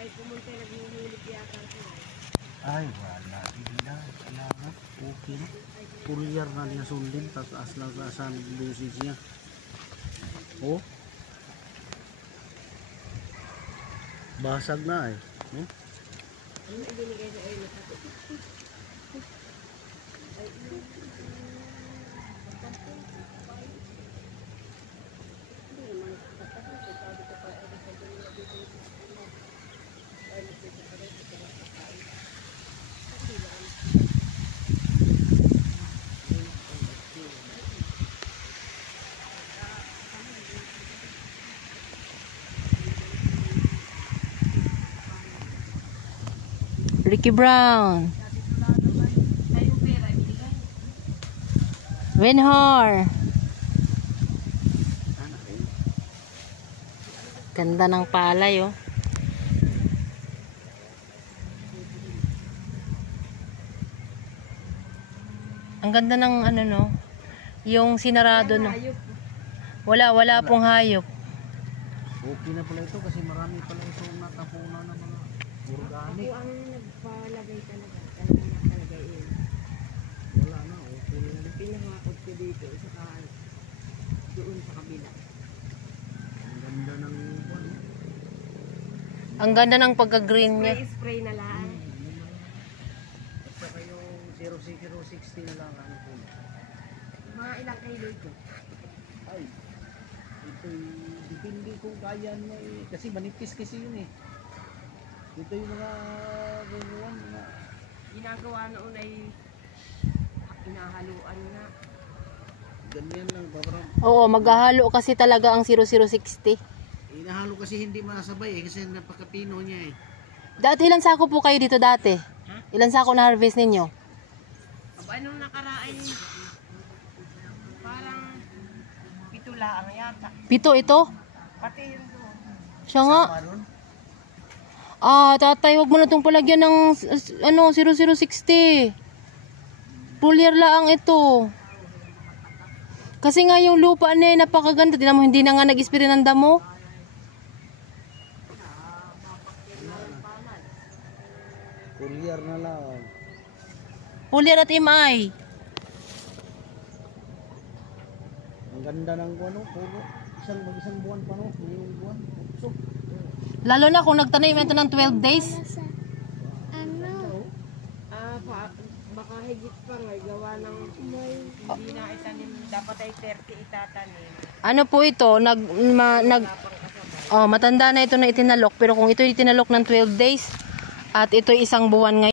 ay pumunta naghuhulog yata siya. Ay, wala. Hindi na. Salamat. Okay na. Pulyar na niya sundin. Tataas lang sa dosis niya. Oh. Basag na eh. No? Ano ibinigay sa oil? Ricky Brown. Winhar. Ganda ng palay oh. Ang ganda ng ano no. Yung sinarado no. Wala pong hayop. Okay na pala ito kasi marami pala itong natapunan ng mga organic. Ako ang nagpalagay talaga. Talagang nakalagay yun. Wala na. Okay na. Pinahakot ko dito saka doon sa kabila. Ang ganda ng Ang ganda ng pagka-green niya. Spray na lang. at saka yung 060 na lang ano po. Mga ilang kilo ito? Ay, ito depende kung kaya mo eh. Kasi manipis kasi yun eh. Ito yung mga gunuan na Ginagawa noon ay inahaluan na. ganyan lang. Parang Oo, maghahalo kasi talaga ang 0060. inahalo kasi hindi masabay eh. Kasi napakapino niya eh. Dati ilan sako po kayo dito dati? Ilan sako na harvest ninyo? Aba, anong nakaraan parang pitula ang yata. 7 ito? Pati yun doon. Siya nga. Maroon? Tatay, wag mo na itong palagyan ng 0060. Pulyar lang ito. Kasi nga yung lupa niya napakaganda. Tingnan mo, hindi na nga nag-spray ng damo. Pulyar na lang. Pulyar at imay. Ang ganda ng ano, puro isang buwan pa no, ngayong buwan. So, Lalo na kung nagtanim ito ng 12 days. Baka higit pa nga gawa ng hindi na itanim, dapat ay 30 itatanim. Ano po ito? Matanda na ito na itinalok. Pero kung ito itinalok ng 12 days at ito isang buwan ngayon.